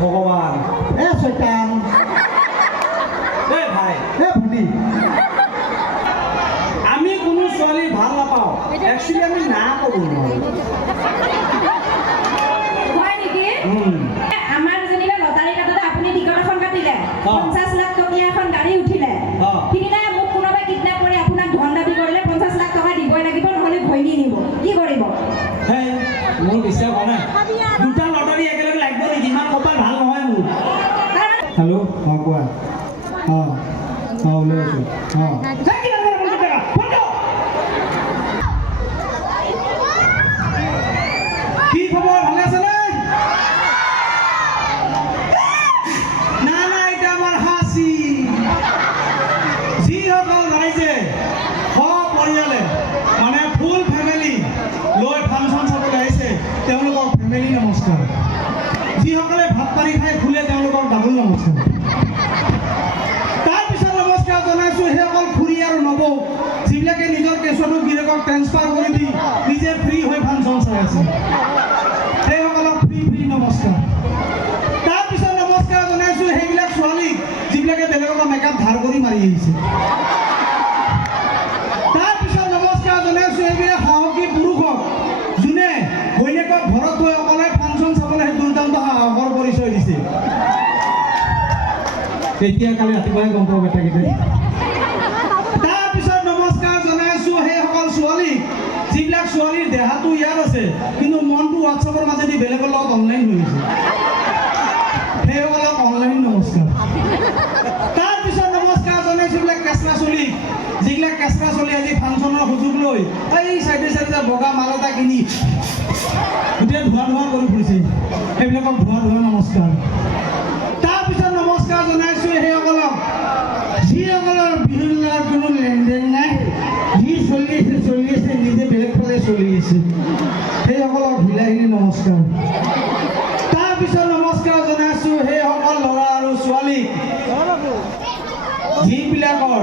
ভগৱান শৈতান ভাই ভণ্টি আমি কোনো ছোৱালী ভাল নাপাওঁ একচুৱেলি আমি না ক'ব নোৱাৰোঁ হয় নেকি আমাৰ যেনিবা লটাৰী কাটোতে আপুনি টিকট এখন কাটিলে 50 লাখ টকীয়া এখন গাড়ী উঠিলে সিদিনা মোক কোনোবাই কিডনেপ কৰি আপোনাক ধন দাবী কৰিলে 50 লাখ টকা দিবই লাগিব নহ'লে ঘৈণী নিব কি কৰিব হে মোৰ বিশ্বাস হোৱা নাই দুটা লটাৰী একেলগে লাগিব নেকি ইমান কপাল ভাল নহয় মোৰ হেল্ল' কোৱা ওলাই আছোঁ কি খবৰ ভালে আছে নে না না এটা আমাৰ হাঁচি যিসকল ৰাইজে সপৰিয়ালে মানে ফুল ফেমিলি লৈ ফাংচন চাবলৈ আহিছে তেওঁলোকক ফেমিলি নমস্কাৰ যিসকলে ভাত পানী খাই ফুলে তেওঁলোকক ডাবুল নমস্কাৰ তাৰপিছত নমস্কাৰ জনাইছোঁ সেইসকল খুৰী আৰু নবৌ যিবিলাকে নিজৰ কেঁচুৱাটো গিৰিয়েকক ট্ৰেন্সফাৰ কৰি দি নিজে ফ্ৰী হৈ ফাংচন চাই আছে সেইসকলক ফ্ৰী নমস্কাৰ তাৰপিছত নমস্কাৰ জনাইছোঁ সেইবিলাক ছোৱালীক যিবিলাকে বেলেগৰ মেকআপ ধাৰ কৰি মাৰি আহিছে তাৰপিছত নমস্কাৰ জনাইছোঁ এইবিলাক সাহসী পুৰুষক যোনে ঘৈণীয়েকক ঘৰত গৈ অকলে ফাংচন চাবলৈ সেই দুৰ্দান্ত সাহসৰ পৰিচয় দিছে এতিয়া কালি ৰাতিপুৱাই গম পাব বেটাকেইটাই তাৰপিছত নমস্কাৰ জনাইছোঁ সেইসকল ছোৱালীক যিবিলাক ছোৱালীৰ দেহাটো ইয়াত আছে কিন্তু মনটো হোৱাটছআপৰ মাজেদি বেলেগৰ লগত অনলাইন হৈ গৈছে সেইসকলক অনলাইন নমস্কাৰ তাৰপিছত নমস্কাৰ জনাইছোঁ এইবিলাক কেঁচৰা চলিক যিবিলাক কেঁচৰা চলি আজি ফাংচনৰ সুযোগ লৈ এই চাইডে চাইডে বগা মাল এটা কিনি গোটেই ধোঁৱা কৰি ফুৰিছে সেইবিলাকক ধোঁৱা নমস্কাৰ তাৰপিছত নমস্কাৰ জনাইছোঁ সেইসকলক যিসকলৰ বিহুৰ লগত কোনো লেনদেন নাই যি চলি আছে নিজে বেলেগ ফালে চলি আছে সেইসকলক হিলাহিলি নমস্কাৰ তাৰপিছত নমস্কাৰ জনাইছোঁ সেইসকল ল'ৰা আৰু ছোৱালীক যিবিলাকৰ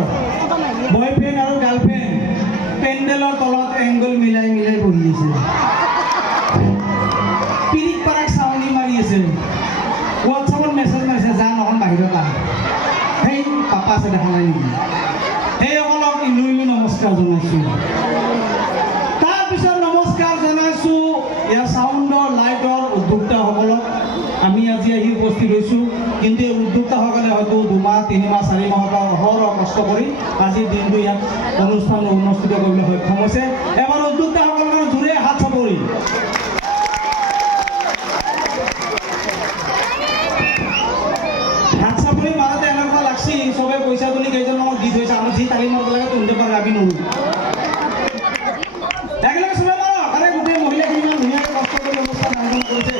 বয়ফ্ৰেণ্ড আৰু গাৰ্লফ্ৰেণ্ড পেণ্ডেলৰ তলত এংগল মিলাই বহি আছে পিৰিক পাৰাক চাউনি মাৰি আছে হোৱাটছআপত মেছেজ মাৰিছে যা নহ'ল বাহিৰত আহ সেই পাপা আছে দেখা নাই নেকি সেইসকলক ইলো নমস্কাৰ জনাইছোঁ তাৰপিছত নমস্কাৰ জনাইছোঁ ইয়াৰ চাউণ্ডৰ লাইটৰ উদ্যোক্তাসকলক আমি আজি আহি উপস্থিত হৈছোঁ কিন্তু এই উদ্যোক্তাসকলে হয়তো 2 মাহ 3 মাহ 4 মাহৰ পৰা অহৰহ কষ্ট কৰি আজিৰ দিনটো ইয়াত অনুষ্ঠান অনুষ্ঠিত কৰিবলৈ সক্ষম হৈছে এবাৰ উদ্যোক্তাসকলৰ জোৰে হাত চাপৰি হাত চাপৰি মাৰোঁতে এনেকুৱা লাগছি চবে পইচা তুলি কেইজনমানক দি থৈছে আমি যি তালি মাৰিব লাগে তুলিব পাৰে আমি নোৱাৰোঁ একেলগে চবে মাৰক আৰে গোটেই মহিলাখিনি ইমান ধুনীয়াকৈ কষ্ট কৰি অনুষ্ঠান আয়োজন কৰিছে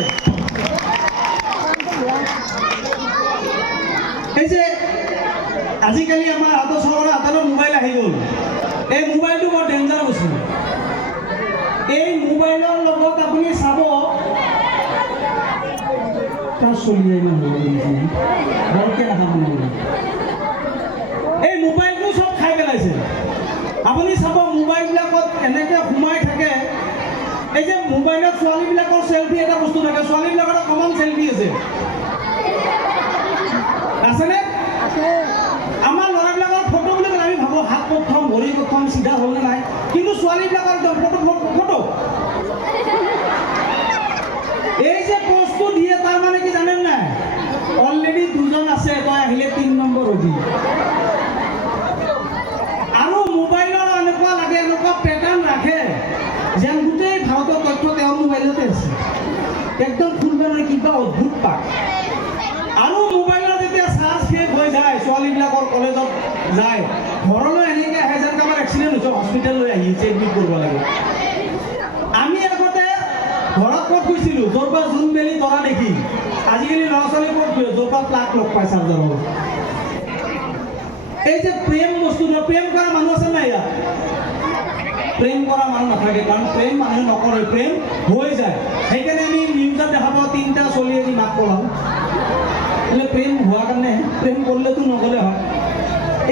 এই যে আজিকালি আমাৰ হাতত চবৰে হাতত মোবাইল আহি গ'ল এই মোবাইলটো বৰ ডেঞ্জাৰ বস্তু এই মোবাইলৰ লগত আপুনি চাব তাৰ চলিয়ে বৰকৈ নাখাব এই মোবাইলটো চব খাই পেলাইছে আপুনি চাব মোবাইলবিলাকত এনেকৈ সোমাই থাকে এই যে মোবাইলত ছোৱালীবিলাকৰ চেল্ফি এটা বস্তু থাকে ছোৱালীবিলাকৰ কমন চেল্ফি আছেনে আমাৰ ল'ৰাবিলাকৰ ফটো বুলি ক'লে আমি ভাবোঁ হাত প্ৰথম ভৰি প্ৰথম চিধা হ'লনে নাই কিন্তু ছোৱালীবিলাকৰ ফটো এই যে পোষ্টটো দিয়ে তাৰ মানে কি জানেন নাই অলৰেডি 2জন আছে তই আহিলে 3 নম্বৰ হবি আৰু মোবাইলৰ এনেকুৱা লাগে এনেকুৱা পেটাৰ্ণ ৰাখে যেন গোটেই ভাৰতৰ তথ্য তেওঁৰ মোবাইলতে আছে একদম ফুলবাৰৰ কিবা অদ্ভুত পাক আৰু মোবাইলত যেতিয়া চাৰ্জ শেষ হৈ যায় ছোৱালীবিলাকৰ কলেজত যায় ঘৰলৈ এনেকৈ আহে যেন কাৰোবাৰ এক্সিডেণ্ট হৈছে হস্পিটেললৈ আহিছে এডমিট কৰিব লাগে আমি আগতে ঘৰত ক'ত গৈছিলোঁ য'ৰ পৰা জোন বেলি তৰা দেখি আজিকালি ল'ৰা ছোৱালী ক'ত গৈ য'ৰ পৰা প্লাগ লগ পায় চাৰ্জাৰৰ এই যে প্ৰেম বস্তুটো প্ৰেম কৰা মানুহ আছে নাই ইয়াত প্ৰেম কৰা মানুহ নাথাকে কাৰণ প্ৰেম মানুহে নকৰে প্ৰেম হৈ যায় সেইকাৰণে আমি নিউজত দেখা পাওঁ 3টা ছোৱালী আজি মাক পলাওঁ એટલે પ્રેમ હોવા কাৰণে પ્રેમ কৰলে তো নগলে হয়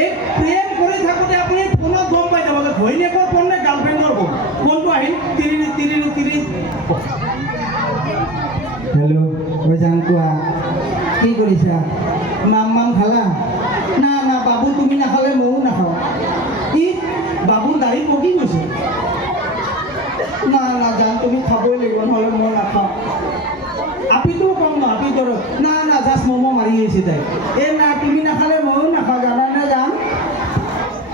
এই প্ৰেম কৰে থাকতে আপনি ফোনত গম পাই যাব ভৈনীয়েকৰ ফোন নে গাৰ্লফ্ৰেন্ডৰ ফোন কোনটো আহিল তিৰি হেল্ল' জান কোৱা কি কৰিছা মাম খালা না না বাবু তুমি নাখালে ময়ো নাখাওঁ কি বাবুৰ দাঢ়ি পকি গৈছে না না জান তুমি খাবই লাগিব নহ'লে মই নাখাওঁ আপিটো কম ন আপি তোৰ না না জাষ্ট ম'ম' মাৰি আহিছে তাই এই না তুমি নাখালে ময়ো নাখাওঁ জানানে জান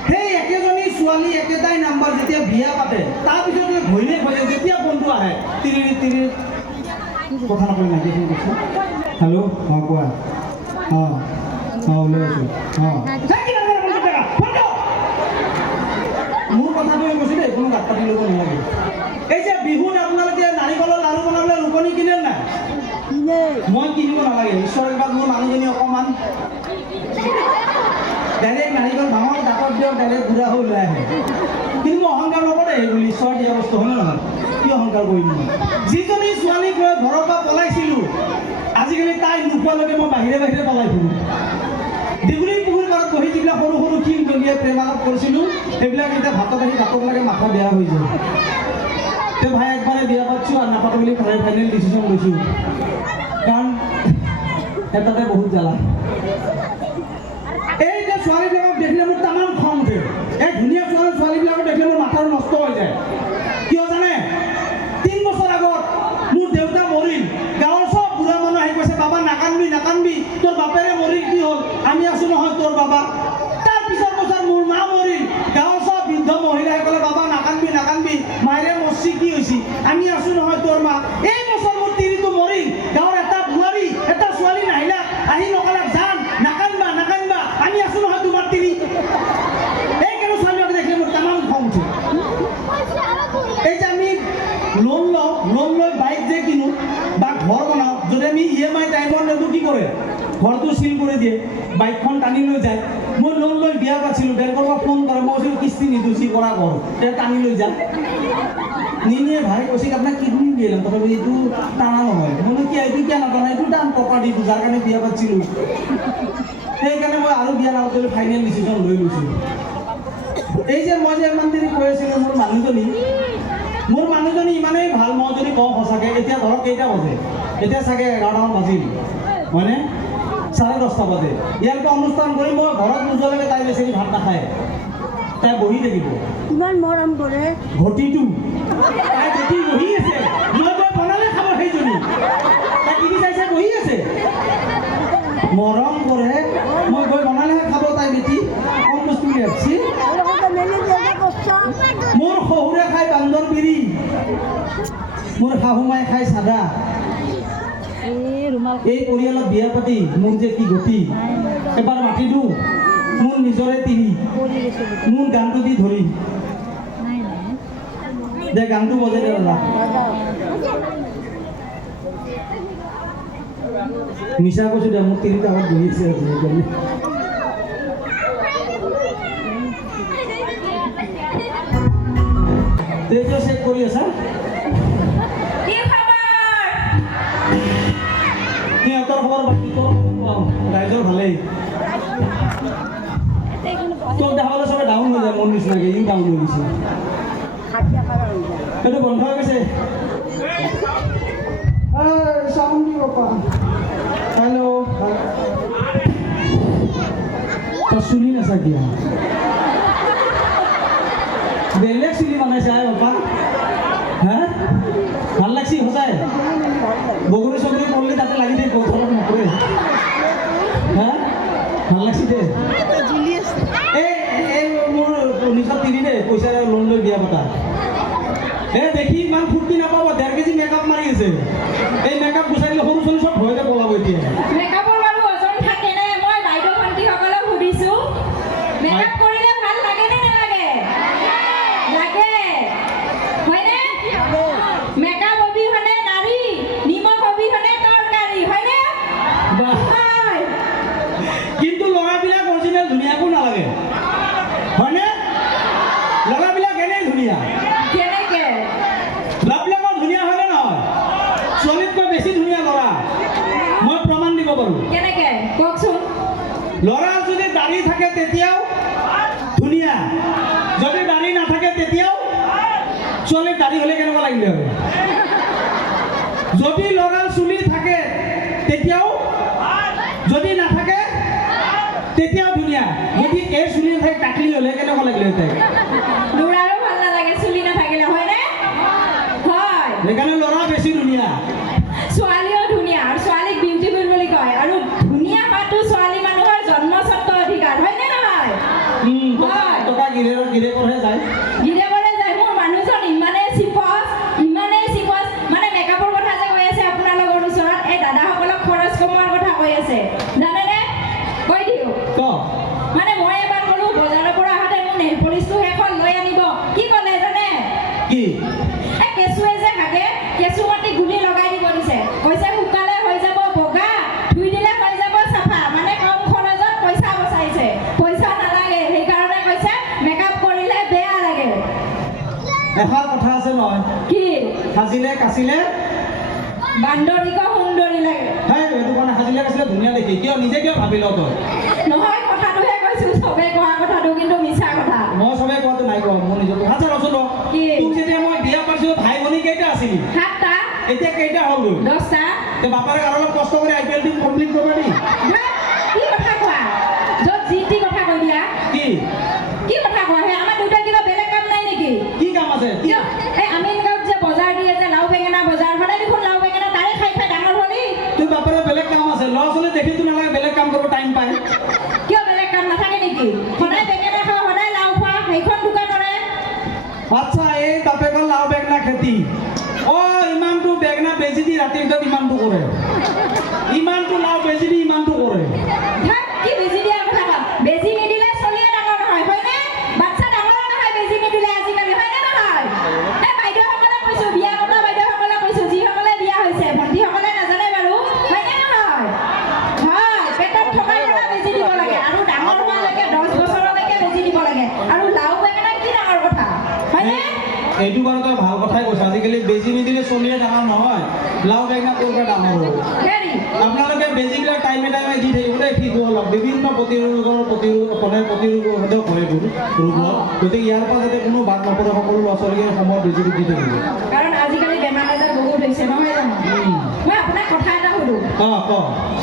সেই একেজনী ছোৱালী একেটাই নাম্বাৰ যেতিয়া বিয়া পাতে তাৰপিছত ঘৈণীয়েক হৈ যেতিয়া বন্ধু আহে তিৰি তিৰি কথা নকৰি নাকি ফোন কৰিছোঁ হেল্ল' অঁ কোৱা অঁ অঁ ওলাই আছোঁ অঁ মোৰ কথাটো কৈছোঁ দেই কোনো গাত পাতি ল'ব নালাগে এই যে বিহুত আপোনালোকে নাৰিকলৰ লাড়ু বনাবলৈ ৰুকনি কিনে নাই মই কিনিব নালাগে ঈশ্বৰৰ কৃপাত মোৰ মানুহজনী অকণমান ডাইৰেক্ট নাৰিকল ভাঙক দাঁতত দিয়ক ডাইৰেক্ট বুঢ়া হৈ ওলাই আহে কিন্তু মই অহংকাৰ নকৰে বুলি ঈশ্বৰ দিয়া বস্তু হয় নে নহয় কি অহংকাৰ কৰিম মই যিজনী ছোৱালীক লৈ ঘৰৰ পৰা পলাইছিলোঁ আজিকালি তাই নোপোৱালৈকে মই বাহিৰে বাহিৰে পলাই ফুৰোঁ দীঘলী পুখুৰীৰ পাৰত বহি যিবিলাক সৰু সৰু শিল দলিয়াই প্ৰেমালাপ কৰিছিলোঁ সেইবিলাক এতিয়া ভাতত আহি ভাতক লাগে মাথা বেয়া হৈ যায় তেওঁ ভাই একবাৰে বিয়া পাতিছোঁ আৰু নাপাতো বুলি ফাইনেল ডিচিশ্যন লৈছোঁ কাৰণ এটাতে বহুত জ্বালা এই যে ছোৱালীবিলাকক দেখিলে মোৰ তামাম খং উঠে এই ধুনীয়া ছোৱালীবিলাকক দেখিলে মোৰ মাথাটো নষ্ট হৈ যায় কিয় জানে 3 বছৰ আগত মোৰ দেউতা মৰিল গাঁৱৰ চব বুঢ়া মানুহ আহি কৈছে বাবা নাকান্বি নাকান্বি তোৰ বাপেৰে মৰিল কি হ'ল আমি আছোঁ নহয় তোৰ বাবা তাৰ পিছৰ বছৰ মোৰ মা মৰিল গাঁৱৰ চব বৃদ্ধ মহিলাই ক'লে বাবা নাকান্বি নাকান্বি মায়েৰে মৰচি কি হৈছে আমি আছোঁ নহয় তোৰ মা এই বছৰ মোৰ তিৰিটো মৰিল গাঁৱৰ এটা বোৱাৰী এটা ছোৱালী নাহিলা আহি নকলাক জান নাকান্বা নাকান্বা আমি আছোঁ নহয় তোমাৰ তিৰি এই কেনে ছোৱালীক দেখিলে মোৰ তামাম খং উঠে এই যে আমি লোন লৈ বাইক যে কিনো বা ঘৰ বনাওঁ যদি আমি EMI টাইমত নিদিওঁ কি কৰে ঘৰটো চিল কৰি দিয়ে বাইকখন টানি লৈ যায় মই লোন লৈ বিয়া পাতিছিলোঁ বেংকৰ পৰা ফোন কৰে মই কৈছিলোঁ কিস্তি নিদিওঁ যি কৰা ঘৰ তেওঁ টানি লৈ যায় নিনিয়ে ভাই কৈছে আপোনাক কিডনি দিয়ে তথাপি এইটো টানা নহয় মই কি এইটো কিয় নাটানা এইটো দাম প্ৰপাৰ্টিটো যাৰ কাৰণে বিয়া পাতিছিলোঁ সেইকাৰণে মই আৰু বিয়া নাপাতিলোঁ ফাইনেল ডিচিশ্যন লৈ লৈছোঁ এই যে মই যে ইমান দেৰি কৈ আছিলোঁ মোৰ মানুহজনী ইমানেই ভাল মই যদি কওঁ সঁচাকৈ এতিয়া ধৰক কেইটা বাজে এতিয়া চাগে 11টামান বাজিল হয়নে 10:30 বাজে ইয়াৰ পৰা অনুষ্ঠান কৰি মই ঘৰত নোযোৱালৈকে তাই বেছি ভাত নাখায় তাই বহি থাকিব ইমান মৰম কৰে ঘটিটো তাই বেটি বহি আছে মই গৈ বনালে খাব সেইজনী তাই টিভি চাই বহি আছে মৰম কৰে মই গৈ বনালেহে খাব তাই বেটি কম বস্তু বুলি ভাবছি মোৰ শহুৰে খাই বান্দৰ বিৰি মোৰ শাহুমাই খাই চাদা এই পৰিয়ালত বিয়া পাতি মোৰ যে কি গতি এবাৰ মাতি দিওঁ মোৰ নিজৰে তিৰি মোৰ গানটো দি ধৰি দে গানটো বজাই দে দাদা মিছা কৈছোঁ দে মোৰ তিৰিত আগত বহি আছে আজিকালি তেজো চেক কৰি আছা সিহঁতৰ খবৰ বাকী ৰাইজৰ ভালেই তোক দেখাবলৈ চবে ডাউন হৈ যায় মোৰ নিচিনাকৈ ই ডাউন হৈ গৈছে সেইটো বন্ধ হৈ গৈছে চাউণ্ড দিব পাৰা হেল্ল' তই চুলি নাচাকিয়া বেলেগ চুলি বনাইছে আই বাপা হা ভাল লাগছি সঁচাই বগৰী চগৰী পঢ়লি তাতে লাগি দিয়ে ঘৰত নকৰে হা ভাল লাগছি দে এই মোৰ নিজৰ তিৰি দে পইচা লোন লৈ বিয়া পতা দেখি ইমান ফূৰ্তি নাপাব 1.5 কেজি মেকআপ মাৰি আছে এই মেকআপ গুচাই দিলে সৰু ছোৱালী চব ভয়তে পলাব এতিয়া মেকআপৰ বাৰু ওজন থাকে নে মই বাইদেউ ভণ্টিসকলক সুধিছোঁ মেকআপ কৰিলে ভাল লাগে নে নালাগে লাগে হয়নে মেকআপ অবিহনে নাৰী নিমখ অবিহনে তৰকাৰী হয়নে হয় কিন্তু ল'ৰাবিলাক অৰিজিনেল ধুনীয়াকো নালাগে হয়নে ল'ৰাবিলাক এনেই ধুনীয়া কেনেকে ল'ৰাবিলাকৰ ধুনীয়া হয়নে নহয় ছোৱালীতকৈ বেছি ধুনীয়া ল'ৰা মই প্ৰমাণ দিব পাৰোঁ কেনেকে কওকচোন ল'ৰাৰ যদি দাড়ি থাকে তেতিয়াও ধুনীয়া যদি দাড়ি নাথাকে তেতিয়াও ছোৱালীৰ দাড়ি হ'লে কেনেকুৱা লাগিলে হয় যদি ল'ৰাৰ চুলি থাকে তেতিয়াও যদি নাথাকে তেতিয়াও ধুনীয়া। যদি এই চুলি নাথাকে টাকলি হ'লে কেনেকুৱা লাগিলে তাইক? ল'ৰাৰো ভাল নালাগে চুলি নাথাকিলে, হয়নে? হয়। সেইকাৰণে ল'ৰা বেছি ধুনীয়া। ছোৱালীও ধুনীয়া আৰু ছোৱালীক বিউটিফুল বুলি কয়। আৰু ধুনীয়া হোৱাটো ছোৱালী মানুহৰ জন্মস্বত্ব অধিকাৰ, হয়নে নহয়? হয়। টকা গিৰেকৰহে যায়। গিৰেকৰে যায়। মোৰ মানুহজন ইমানেই চিপচ, মানে মেকআপৰ কথা যে কৈ আছে আপোনালোকৰ ওচৰত, এই দাদাসকলক খৰচ কমোৱাৰ কথা কৈ আছে, জানেনে? কৈ দিওঁ। মানে মই এবাৰ ক'লো বজাৰৰ পৰা আহোঁতে মোৰ নেইল পলিচটো শেষ হ'ল, লৈ আনিব। কি ক'লে জানে? কি? এই কেঁচুৱে যে থাকে, কেঁচু মাটি গুলি লগাই দিব দিছে। কৈছে শুকালে হৈ যাব বগা, ধুই দিলে হৈ যাব চাফা। মানে কম খৰচত পইচা বচাইছে। পইচা নালাগে, সেইকাৰণে কৈছে মেকআপ কৰিলে বেয়া লাগে। এষাৰ কথা আছে নহয়, কি? সাজিলে কাচিলে বান্দৰীক সুন্দৰী লাগে। হেই এইটো কাৰণে সাজিলে কাচিলে ধুনীয়া দেখি। কিয় নিজে কিয় ভাবি ল তই? নহয়, কথাটোহে কৈছো, চবে কোৱা কথাটো কিন্তু মিছা কথা। মই চবে কোৱাটো নাই কোৱা, মোৰ নিজৰ কথা ৰচোন। কি? তোক যেতিয়া মই বিয়া পাইছিলো ভাই ভনী কেইটা আছিলি? 7টা, এতিয়া কেইটা হ'ল গ'ল? 10টা। বাপাৰে আৰু অলপ কষ্ট কৰি IPL টিম কমপ্লিট কৰিব নি? কি কথা কোৱা? য'ত যি টি কথা কৈ দিয়া। কি কথা কোৱা? সেই আমাৰ দুটাৰ কিবা বেলেগ কাম নাই নেকি? কি কাম আছে? কিয়? এই আমিনগাঁৱত যে বজাৰ দিয়ে যে লাও বেঙেনা বজাৰ, সদায় দেখোন লাও বেঙেনা তাৰে খাই খাই ডাঙৰ হ'লি। তোৰ বাপাৰে বেলেগ কাম আছে, ল'ৰা ছোৱালী দেখিতো নালাগে বেলেগ কাম কৰিব টাইম পায়। কিয় বেলেগ কাম নাথাকে নেকি? সদায় বেঙেনা খোৱা, সদায় লাও খোৱা, সেইখন দোকানৰে। আচ্ছা, এই বাপেকৰ লাও বেঙেনা খেতি। ইমানটো বেঙেনা বেজি দি ৰাতিৰ ভিতৰত ইমানটো কৰে, ইমানটো লাও বেজি দি ইমানটো কৰে। কি বেজি দিয়া কথা কোৱা? বেজি নিদিলে চলিয়ে ডাঙৰ নহয়, হয়নে? বাচ্চা ডাঙৰ নহয় বেজি নিদিলে আজিকালি, হয়নে নহয়? এই বাইদেউসকলে কৈছো, বিয়া পতা বাইদেউসকলে কৈছো, যিসকলে বিয়া হৈছে, ভণ্টিসকলে নাজানে বাৰু, হয়নে নহয়? হয়, পেটত থকাৰ পৰা বেজি দিব লাগে আৰু ডাঙৰ হোৱালৈকে 10 বছৰলৈকে বেজি দিব লাগে। আৰু লাও বেঙেনা কি ডাঙৰ কথা, হয়নে? এইটো বাৰু তই ভাল কথাই কৈছ। আজিকালি বেজি নিদিলে চলিয়ে ডাঙৰ নহয়, লাও বেঙেনা ক'ৰ পৰা ডাঙৰ হ'ব? হেৰি, আপোনালোকে বেজিবিলাক টাইমে টাইমে দি থাকিব দেই, শিশুসকলক বিভিন্ন প্ৰতিৰোধক হয় ৰোগত। গতিকে ইয়াৰ পৰা যাতে কোনো বাদ নপৰে, সকলো ল'ৰা ছোৱালীকে সময়ত বেজিটো দি থাকিব। কাৰণ আজিকালি বেমাৰ আজাৰ বহুত হৈছে, নহয় জানো? মই আপোনাক কথা এটা সুধো,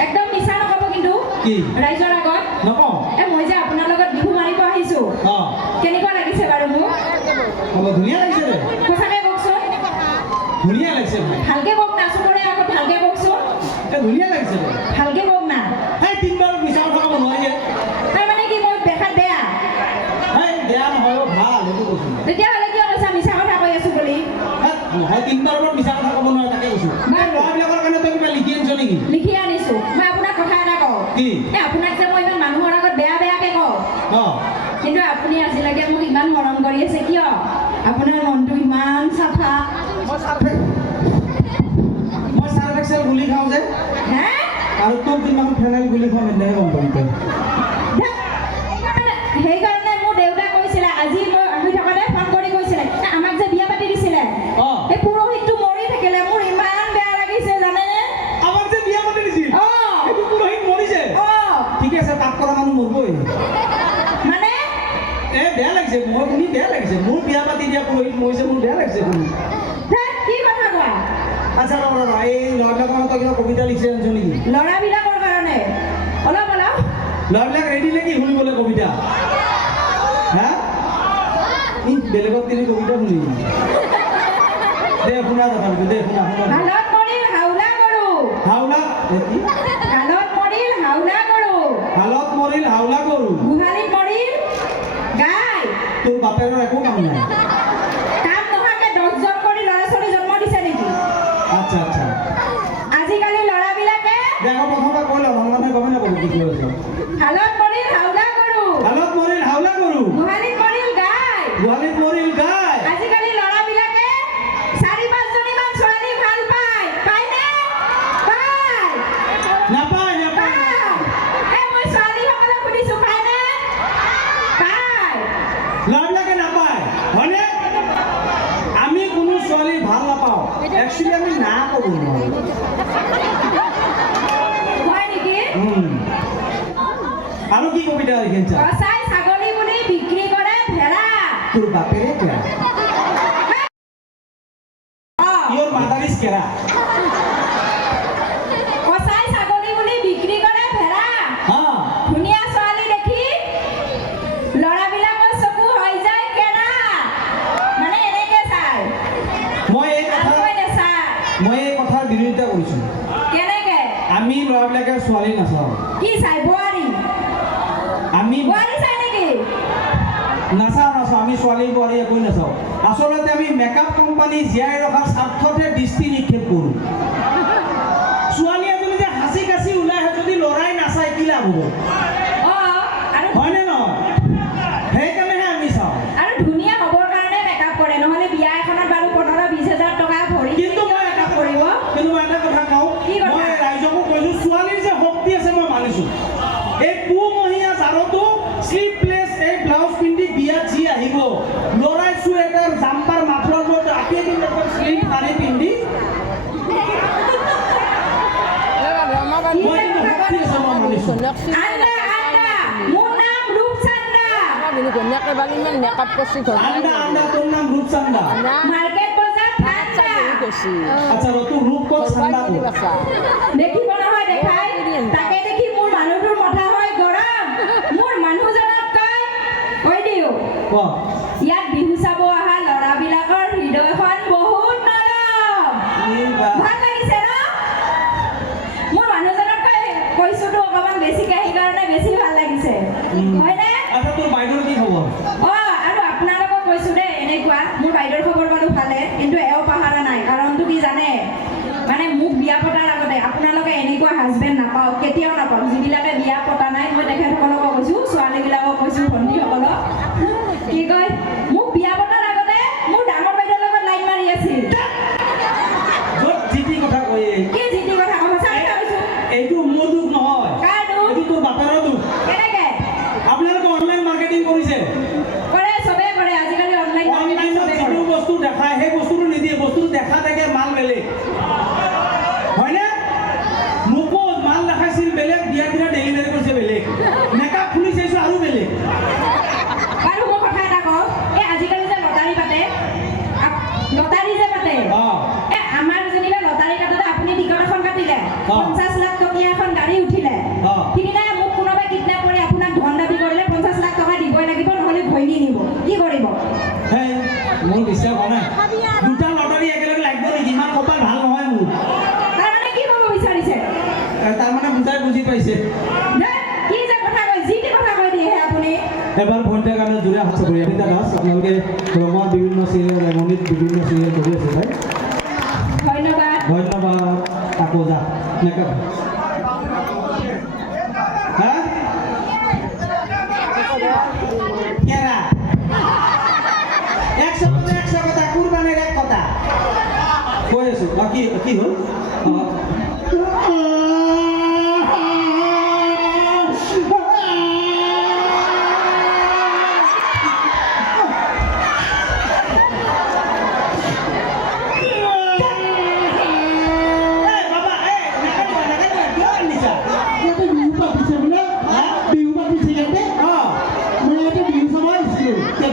একদম মিছা নক'ব কিন্তু। কি? ৰাইজৰ আগত নকওঁ। মই যে আপোনাৰ লগত বিহু মাৰিব আহিছো, কেনেকুৱা লাগিছে বাৰু মোক? ধুনীয়া লাগিছে দে। সঁচাকে কওকচোন, ধুনীয়া লাগিছে ভাই। ভালকে কওক না, চবৰে আগত ভালকে কওকচোন। ধুনীয়া লাগিছে দে। ভালকে কওক না। এই তিনিবাৰত মিছা কথা ক'ব নোৱাৰি। তাৰমানে কি মই দেখাত বেয়া? বেয়া নহয়, ভাল সেইটো কৈছো। তেতিয়াহ'লে কিয় কৈছা মিছা কথা কৈ আছো বুলি? নহয়, তিনিবাৰৰ পৰা মিছা কথা ক'ব নোৱাৰে, তাকে কৈছো। ল'ৰাবিলাকৰ কাৰণে তই কিবা লিখি আনিছ নেকি? লিখি আনিছো। মই আপোনাক কথা এটা কওঁ। কি? আপোনাক যে মই ইমান মানুহৰ আগত বেয়াকে কওঁ, কিন্তু আপুনি আজিলৈকে মোক ইমান মৰম কৰি আছে কিয়? আপোনাৰ মনটো ইমান চাফা। মই চাৰ্ফ এক্সেল গুলি খাওঁ যে, আৰু তোক যিমান ফেনাইল গুলি খাওঁ এনেহে গম পাম তই। সেইকাৰণে মোৰ দেউতাই কৈছিলে, আজি মই আহি থাকোঁতে ফোন কৰি কৈছিলে, আমাক যে বিয়া পাতি দিছিলে, এই পুৰোহিতটো মৰি থাকিলে, মোৰ ইমান বেয়া লাগিছে জানেনে? আমাক যে বিয়া পাতি দিছিল, সেইটো পুৰোহিত মৰিছে। ঠিকে আছে, তাত কৰা মানুহ মৰবই। মানে বেয়া লাগিছে, মই শুনি বেয়া লাগিছে। মোৰ বিয়া পাতি দিয়া পুৰোহিত মৰিছে, মোৰ বেয়া লাগিছে শুনি। কি কথা কোৱা? আচ্ছা ৰ'বা, এই ল'ৰাবিলাকৰ কাৰণে তই কিবা কবিতা লিখি আনিছ নেকি? ল'ৰাবিলাকৰ কাৰণে অলপ ল'ৰাবিলাক ৰেডি নেকি শুনিবলৈ কবিতা? বেলেগত তিনি কবিতা শুনি দে, শুনা তথাপিতো দে, শুনা। হালত মৰিল হাওলা গৰু, হালত মৰিল হাওলা গৰু, হালত মৰিল হাওলা গৰু, গোহালিত মৰিল গাই। তোৰ বাপেৰৰ একো কাম নাই। কাম নোহোৱাকে 10 জন কৰি ল'ৰা ছোৱালী জন্ম দিছে নেকি? আচ্ছা। আজিকালি ল'ৰাবিলাকে প্ৰথমবাৰ কৈ লওঁ, মানুহে গমেই নাপাব কি কৈ আছ। হালত মৰিল হাওলা গৰু, হালত মৰিল হাওলা গৰু, গোহালিত মৰিল গাই। আজিকালি ল'ৰাবিলাকে 4-5 জনীমান ছোৱালী ভাল পায়, পায়নে? পায়? নাপায়। মই ছোৱালীসকলক সুধিছো, পায়নে? পায়। ল'ৰাবিলাকে নাপায়, হয়নে? আমি কোনো ছোৱালী ভাল নাপাওঁ, একচুৱেলি আমি না ক'ব নোৱাৰোঁ। হয় নেকি? আৰু কি কবিতা লিখিছা? কচাই ছাগলী বুলি বিক্ৰী কৰে ভেড়া। তোৰ বাপেৰে কেৰা, your mother is কেৰা। কচাই মই এই কথাৰ বিৰোধিতা কৰিছোঁ কেনেকে আমি ল'ৰাবিলাকে ছোৱালী নাচাওঁ কি চাই বোৱাৰী আমি বোৱাৰী চাই নেকি নাচাওঁ আমি ছোৱালী বোৱাৰী একোৱে নাচাওঁ আচলতে আমি মেকআপ কোম্পানী জীয়াই ৰখাৰ স্বাৰ্থতে দৃষ্টি নিক্ষেপ কৰোঁ ছোৱালী এজনী যে হাঁচি কাচি ওলাই আহে যদি ল'ৰাই নাচায় কি লাভ হ'ব আৰু হয়নে নহয় সেইকাৰণেহে আমি চাওঁ আৰু ধুনীয়া হ'বৰ কাৰণে মেকআপ কৰে নহ'লে বিয়া এখনত বাৰু 15-20 হাজাৰ টকা ভৰি কিন্তু মই এটা কৰিব কথা কওঁ কি কথা? মই ৰাইজকো কৈছোঁ ছোৱালীৰ যে শক্তি আছে মই মানিছোঁ এই পুমহীয়া জাৰতো শ্লিভলেছ এই ব্লাউজ পিন্ধি বিয়াত যি আহিব ল'ৰাই চুৱেটাৰ জাম্পাৰ মাফলাৰ মই ৰাতিয়ে কিন্তু শ্লিভ শাৰী পিন্ধি মই কিন্তু শক্তি আছে মই মানিছোঁ মোৰ নাম ৰূপচন্দ্ৰা মেকআপ কৰছি আন্দা আন্দা তোৰ নাম ৰূপচান্দা মাৰ্কেট বজাৰ ঠাণ্ডা আচ্ছা তোৰ ৰূপ কত চান্দা দেখিব নহয় দেখাই তাকে দেখি মোৰ মানুহটোৰ মথা হয় গৰম মোৰ মানুহজনক কৈ দিওঁ ক ইয়াত বিহু চাব অহা ল'ৰাবিলাকৰ হৃদয়খন বহুত নৰম ভাল লাগিছে ন মোৰ মানুহজনক কৈছোতো অকণমান বেছিকৈ সেইকাৰণে বেছি ভাল লাগিছে হয়নে আচ্ছা তোৰ বাইদেউৰ কি খবৰ আৰু আপোনালোকক কৈছো দেই এনেকুৱা মোৰ বাইদেউৰ খবৰ বাৰু ভালে কিন্তু এও পাহৰা নাই কাৰণটো কি জানে মানে মোক বিয়া পতাৰ আগতে আপোনালোকে এনেকুৱা হাজবেণ্ড নাপাওঁ কেতিয়াও নাপাওঁ যিবিলাকে বিয়া পতা নাই মই তেখেতসকলকো কৈছোঁ ছোৱালীবিলাকক কৈছোঁ ভণ্টিসকলক কি কয় মোক বিয়া পতাৰ আগতে মোৰ ডাঙৰ বাইদেউৰ লগত লাইন মাৰি আছিল য'ত জিতি কথা কয়ে কি যিটি কথা ক'ব চাই কৈছোঁ এইটো মোৰ দুখ নহয় কাৰ দুখ এইটো তোৰ বাপেৰৰ দুখ কেনেকে আপোনালোকে অনলাইন মাৰ্কেটিং কৰিছে কৰে চবেই কৰে আজিকালি অনলাইনত যিটো বস্তু দেখায় সেই বস্তুটো নিদিয়ে বস্তুটো দেখা থাকে মাল বেলেগ হয়নে মোকো মাল দেখাইছিল বেলেগ বিয়াৰ দিনা ডেলিভাৰী কৰিছে বেলেগ মেকআপ খুলি চাইছোঁ আৰু বেলেগ বাৰু মই কথা এটা কওঁ এই আজিকালি যে লটাৰী পাতে লটাৰী যে পাতে আমাৰ যেনিবা লটাৰী কাটোতে আপুনি টিকট এখন কাটিলে 50 লাখ টকীয়া এখন গাড়ী উঠিলে সিদিনাই মোক কোনোবাই কিডনেপ কৰি আপোনাক ধন দাবী কৰিলে 50 লাখ টকা দিবই লাগিব নহ'লে ঘৈণী নিব কি কৰিব হেই মোৰ বিশ্বাস হোৱা নাই দুটা লটাৰী একেলগে লাগিব নেকি ইমান কপাল ভাল নহয় মোৰ তাৰমানে কি ক'ব বিচাৰিছে তাৰমানে বুজাই বুজি পাইছে কি যে কথা কয় যি টি কথা কৈ দিয়ে আপুনি এবাৰ ভণ্টিৰ কাৰণে জোৰে হাত চাপৰি অনিতা দাস আপোনালোকে ৰঙৰ বিভিন্ন চিৰিয়েল ৰেমনিত বিভিন্ন চিৰিয়েল কৰি আছে তাই ধন্যবাদ ধন্যবাদ আকৌ যা মেকআপ হা কেৰা 100 কথা কুৰবানেৰ এক কথা কৈ আছো কি কি হ'ল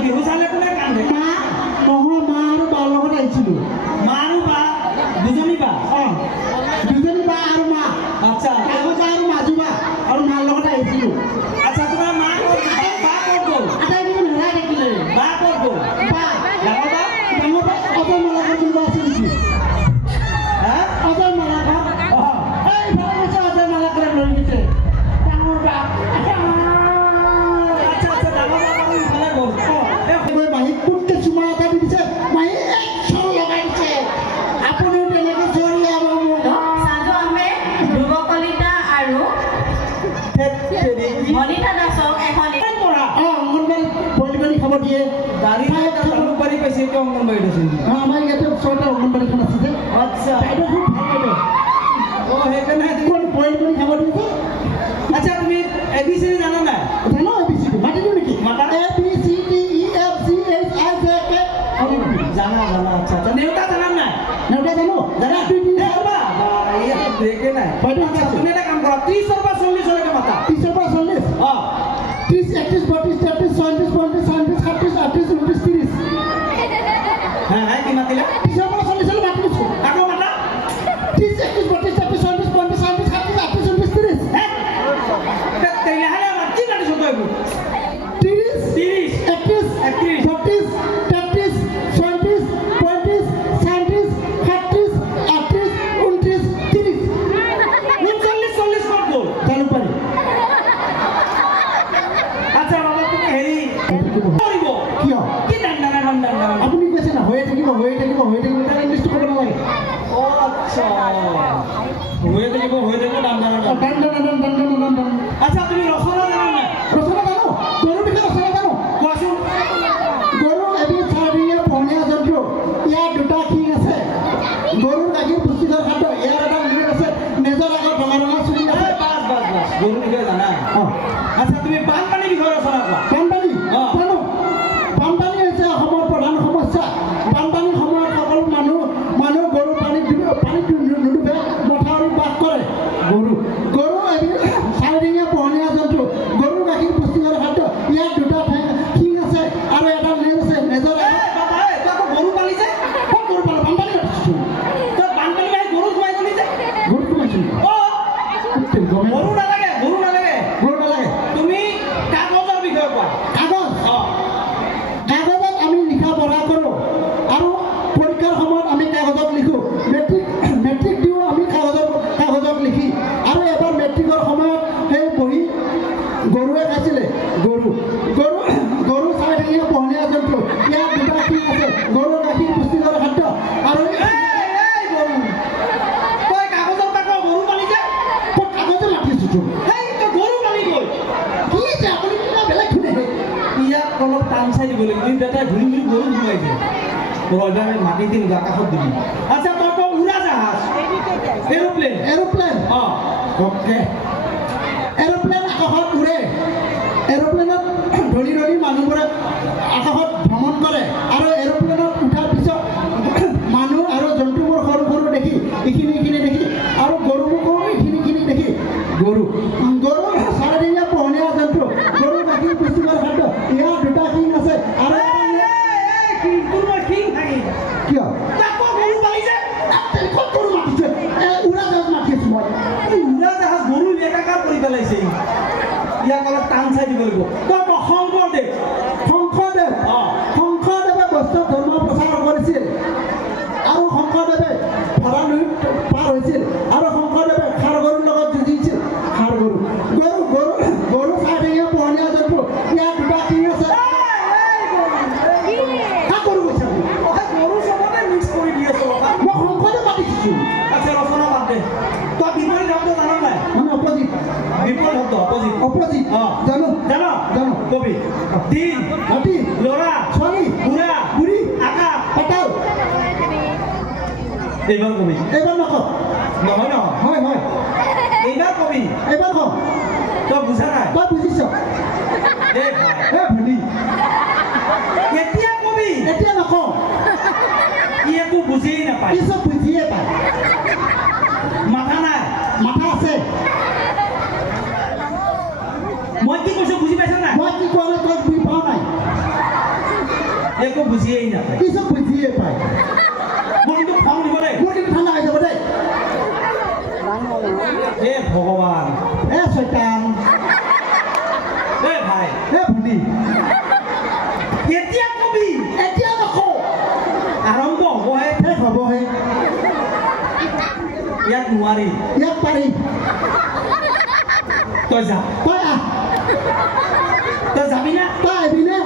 বিহু চালে কোনে কান্দে নহয় মা আৰু বাৰ লগত আহিছিলোঁ মা আৰু বা দুজনী বা দুজনী বা আৰু মা আচ্ছা ডাঙৰ বা আৰু মাজু বা আৰু মাৰ লগত আহিছিলোঁ আচ্ছা তোমাৰ মা বা ক'ত গ'ল আটাইকেইজন হেৰাই থাকিলে বা ক'ত গ'ল বা ডাঙৰ বা ডাঙৰ বা অজয় মালাকৰ কোনোবা আছে নেকি হা অজয় মালাকৰ এই ভালে গৈছে অজয় মালাকৰে লৈ গৈছে ডাঙৰ বা আচ্ছা আচ্ছা ডাঙৰ বা বাৰু ইফালে গ'ল মই মাহীক কোনকে চুমা এটা দি দিছে মাহী এক চৰ লগাই দিছে আপুনিও তেনেকৈ চৰিয়াব মোক সাজু আহমেদ ধ্ৰুৱ কলিতা আৰু মনিতা দাসক এখন অংগনবাড়ী বইল খাব দিয়ে গাড়ী জালুকবাৰী পাইছে এইটো অংগনবাড়ীত আছে আমাৰ ইয়াতে ওচৰতে অংগনবাড়ীখন আছে যে আচ্ছা বাইদেউ খুব ভাল বাইদেউ সেইকাৰণে কোন বইল কৰি খাব দিছে আচ্ছা তুমি ABC জানা নাই জানো ABCD মাতি দিওঁ নেকি মাতা। ABCDEFGHIJK জানা জানা আচ্ছা আচ্ছা নেওতা জানা নাই নেওতা জানো জানা দুই তিনি বা ইয়াত ব্ৰেকে নাই বাইদেউ আচ্ছা তুমি এটা কাম কৰা 30 ৰ পৰা 40 লৈকে মাতা 30 পৰা 40 অ 30 31 32 33 34 35 36 37 38 29 30 হ্যাঁ হ্যাঁ কি মাতিলা 30 পৰা 40 লৈ মাতি দিছোঁ আকৌ মাতা 30 31 32 34 35 36 37 38 29 30 হ্যাঁ তেইলা হলে আমার কি কাটিছ তই এইবোৰ 30 30 31 31 32 33 34 35 36 37 38 39 হৈ থাকিব দাম আচ্ছা তুমি ৰচনা জানা নাই ৰচনা জানো গৰুৰ বিষয়ে ৰচনা জানো কোৱাচোন গৰু এবিধ চাৰিঠেঙীয়া পোহনীয়া জন্তু ইয়াৰ দুটা শিং আছে গৰুৰ গাখীৰ পুষ্টিকৰ খাদ্য ইয়াৰ এটা নিয়ম আছে নেজৰ আগত ৰঙা ৰঙা চুলি আছে বাছ গৰুৰ বিষয়ে জানা অঁ আচ্ছা তুমি বানপানীৰ বিষয়ে ৰচনা কোৱা বানপানী অঁ। জানো বানপানী হৈছে অসমৰ প্ৰধান সমস্যা বানপানীৰ সময়ত সকলো মানুহ গৰু পানীত নুডুবে মথাউৰিত বাস কৰে গৰু এবিধ চাৰিঠেঙীয়া পোহনীয়া জন্তু গৰুৰ গাখীৰ পুষ্টিকৰ খাদ্য ইয়াৰ দুটা শিং আছে আৰু এটা নেজ আছে নেজৰ এই বাবা এই তই আকৌ গৰু পালি যে ক'ত গৰু পালে বানপানী ৰাখিছোঁ তই বানপানী মাৰি গৰু সোমাই গলি যে গৰু সোমাইছোঁ অঁ গৰু গৰু নালাগে নালাগে তুমি কাগজৰ বিষয়ে কোৱা কাগজ অঁ কাগজত আমি লিখা পঢ়া কৰোঁ আৰু পৰীক্ষাৰ সময়ত আমি কাগজত লিখোঁ মেট্ৰিক দিওঁ আমি কাগজত লিখি আৰু এবাৰ মেট্ৰিকৰ সময়ত সেই বহি গৰুৱে খাইছিলে গৰু চাৰিঠেঙীয়া পোহনীয়া জন্তু ইয়াৰ দুটা শিং আছে গৰুৰ গাখীৰ পুষ্টিকৰ খাদ্য আৰু এই গৰু তই কাগজৰ কাকত গৰু পালি যে ক'ত কাগজে মাতিছোঁ সেই তই গৰু পালি গ'ল কি যে আপুনি কিবা বেলেগ শুনে ইয়াক অলপ টান চাই দিব লাগিব কিন্তু এটা ঘূৰি গৰু সোমাই দিয়ে ৰজাই মাটি দিম আকাশত দিবি আচ্ছা তই উৰাজাহাজ এৰোপ্লেন এৰোপ্লেন অঁ অ'কে এৰোপ্লেন আকাশত উৰে এৰোপ্লেনত ধৰি মানুহবোৰে আকাশত ভ্ৰমণ কৰে আৰু এৰোপ্লেনত উঠাৰ পিছত মানুহ আৰু জন্তুবোৰ সৰু দেখি এইখিনি দেখি আৰু গৰুবোৰকো এইখিনি দেখি গৰু চাৰিঠেঙীয়া পোহনীয়া জন্তু গৰু গাখীৰ পুষ্টিকৰ খাদ্য ইয়াৰ দুটা শিং আছে আৰু কিয় ক'ত গৰু মাতিছে উৰাজাহাজ মাতি আছোঁ মই উৰাজাহাজ গৰু একাকাৰ কৰি পেলাইছে ইয়াক অলপ টান চাই দিব লাগিব তই শংকৰদেৱ অঁ শংকৰদেৱে বৈষ্ণৱ ধৰ্ম প্ৰচাৰ কৰিছিল আৰু শংকৰদেৱে ভৰা নৈ পাৰ হৈছিল আৰু শংকৰদেৱে ষাঁড় গৰুৰ লগত যুঁজিছিল ষাঁড় গৰু চাৰিঠেঙীয়া পোহনীয়া জন্তু ইয়াৰ দুটা শিং আছে কাক গৰু কৈছে আপুনি গৰু চবতে মিক্স কৰি দি আছো মই শংকৰদেৱ মাতিছোঁ আচ্ছা ৰচনা বাদ দে তই বিপৰীত শব্দ জানা নাই মানে অপজিট অপজিট অঁ জানো জানো কবি দিন ৰাতি ল'ৰা ছোৱালী বুঢ়া বুঢ়ী আকাশ পাতাল এইবাৰ কবি এইবাৰ নকওঁ নহয় হয় এইবাৰ কবি এইবাৰ কওঁ তই বুজা নাই তই বুজিছ এই ভাই ভনী এতিয়া কবি এতিয়া নকওঁ ই একো বুজিয়েই নাপায় ই চব বুজিয়ে পায় মাথা নাই মাথা আছে মই কি কৈছো বুজি পাইছ নাই মই কি কোৱা নাই তই বুজি পোৱা নাই একো বুজিয়েই নাপায় ই চব বুজিয়ে পায় মোৰ কিন্তু খং দিব দেই মোৰ কিন্তু ঠাণ্ডা হৈ যাব দেই হে ভগৱান শৈতান ভাই ভনী এতিয়া কবি এতিয়া নকওঁ আৰম্ভ হ'বহে শেষ হ'বহে ইয়াক নোৱাৰি ইয়াক পাৰি তই যা তই আহ তই যাবি না তই আহিবিনে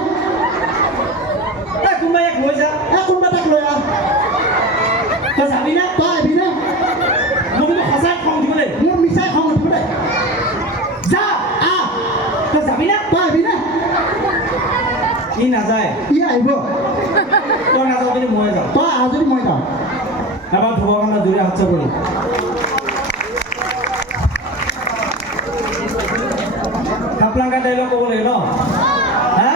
কোনোবা ইয়াক লৈ যা কোনোবা তাক লৈ আহ তই যাবি না তই আহিবিনে মোৰ কিন্তু সঁচাই খং উঠিব দেই মোৰ মিছাই খং উঠিব দেই যা আহ তই যাবি না তই আহিবিনে ই নাযায় ই আহিব তই নাযাওঁ কিন্তু মই যাওঁ তই আহ যদি মই যাওঁ এবাৰ ধুব কাৰণে জোৰে হাত চাপৰি খাপলাংকা ডাইলগ ক'ব লাগে ন হা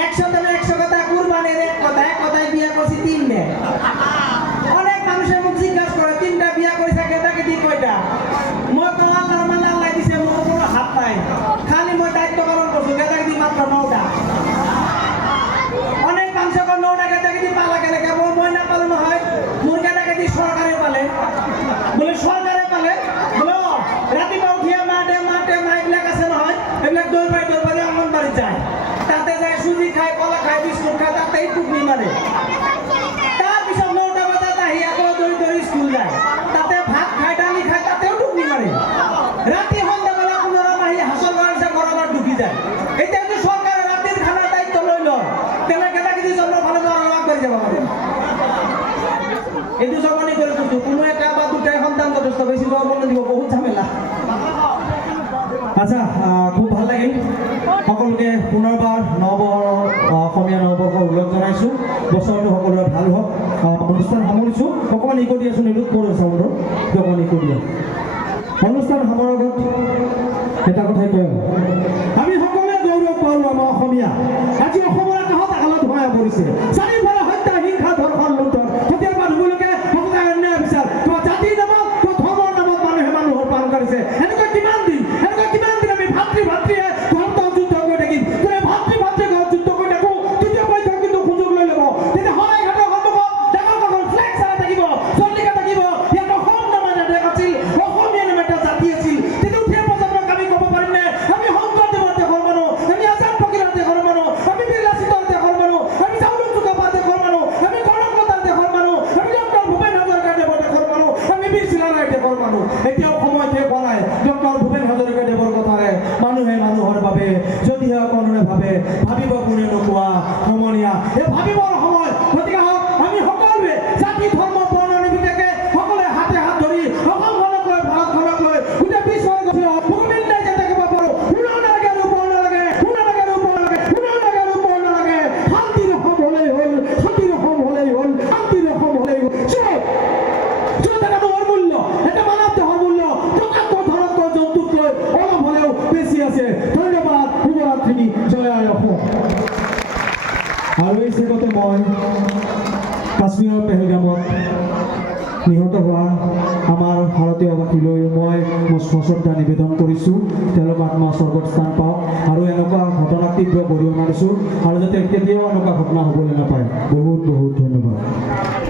100 কথা কুরবানির এক কথায় বিয়া করছি 3 অনেক মানুষের মুখ জিজ্ঞাসা করে 3টা বিয়া করেছে কেটাকে দি কয়টা মই তো আল্লাহর মাল আল্লাহ দিছে মোর কোনো হাত নাই খালি মই দায়িত্ব পালন করছি কেটাকে দি মাত্র 9টা অনেক মানুষের 9টা কেটাকে দি পালা গেলে কেবল মই না পালন হয় মোর কেটাকে দি সরকারে পালে বলে সরকারে পালে বলে ৰাতিপুৱা উঠিয়া মাঠে মাইবিলাক এইটো জমনি কৰি কৈছোঁ কোনো এটা বা দুটাই সন্তান যথেষ্ট বেছি জন্ম দিব বহুত ঝামেলা আচ্ছা খুব ভাল লাগিল সকলোকে পুনৰবাৰ অসমীয়া নৱবৰ্ষৰ উল্লেখ জনাইছোঁ বছৰটো সকলোৰে ভাল হওক অনুষ্ঠান সামৰিছোঁ অকণমান ইক' দিয়াচোন এইটো কৰোঁ চাউণ্ডৰ অকণমান ইক' দিয়া অনুষ্ঠান সামৰাৰ আগত এটা কথাই কওঁ আমি সকলোৱে গৌৰৱ পাওঁ আমাৰ অসমীয়া আজি অসমৰ আকাশত আকালত ভয়া পৰিছে চাৰিওফালে হত্যা হিংসা ধৰ্ষণ লুণ্ঠন হত্যাৰ মানুহবিলাকে সকলোৱে অন্যায় বিচাৰ কিবা জাতিৰ নামত কিবা ধৰ্মৰ নামত মানুহে মানুহৰ পালন কৰিছে এনেকুৱা কিমান দিন আমি ভাতৃয়ে ঘৰত যুদ্ধ কৰি থাকিম ভাতৃ ঘৰত যুদ্ধ কৰি থাকোঁ তৃতীয় পক্ষই কিন্তু সুযোগ লৈ ল'ব তেতিয়া শৰাই ঘাটৰ সন্মুখত ডাঙৰ ফ্লেগ চালাই থাকিব চন্দিকা থাকিব ইয়াত অসম নামে এটা দেশ আছিল অসমীয়া নামে এটা জাতি আছিল তেতিয়া উঠিয়া প্ৰজন্মক আমি ক'ব পাৰিম নে আমি শংকৰদেৱৰ দেশৰ মানুহ আমি আজাদ ফকীৰৰ দেশৰ মানুহ আমি বীৰ লাচিতৰ দেশৰ মানুহ আমি চাউলুং চুকাফাৰ দেশৰ মানুহ আমি কনকলতাৰ দেশৰ মানুহ আমি ডক্টৰ ভূপেন হাজৰিকাৰ দেৱৰ দেশৰ মানুহ আমি বীৰ চিলাৰায়ৰ দেশৰ মানুহ এতিয়াও সময় শেষ হোৱা নাই ডক্টৰ ভূপেন হাজৰিকা দেৱৰ কথাৰে মানুহে মানুহৰ বাবে যদিহে অকণে ভাবে ভাবিব কোনে নোকোৱা সমনীয়া এই ভাবিবৰ সময় গতিকে হওক আমি সকলোৱে জাতি ধৰ্ম বৰ্ণ নিৰ্বিশেষে সকলোৱে হাতে হাত ধৰি অসমখনক লৈ ভাৰতখনক লৈ গোটেই বিশ্বৰ গোবিন্দে যে থাকিব পাৰোঁ শুনা নালাগে ৰূপৰ নালাগে শান্তিৰ অসম হ'লেই হ'ল শান্তিৰ অসম হ'লেই হ'ল য'ত এটা মানুহৰ মূল্য এটা মানৱ দেহৰ মূল্য টকাতকৈ ধনতকৈ জন্তুতকৈ অলপ হ'লেও বেছি আছে ধন্যবাদ শুভৰাত্ৰি জয় আই অসম আৰু এই চেগতে মই কাশ্মীৰৰ পেহেলগামত নিহত হোৱা আমাৰ ভাৰতীয়বাসীলৈ মই শ্ৰদ্ধা নিবেদন কৰিছোঁ তেওঁলোকৰ আত্মা স্বৰ্গত স্থান পাওক আৰু এনেকুৱা ঘটনাক তীব্ৰ গৰিহণা দিছোঁ আৰু যাতে কেতিয়াও এনেকুৱা ঘটনা হ'বলৈ নাপায় বহুত বহুত ধন্যবাদ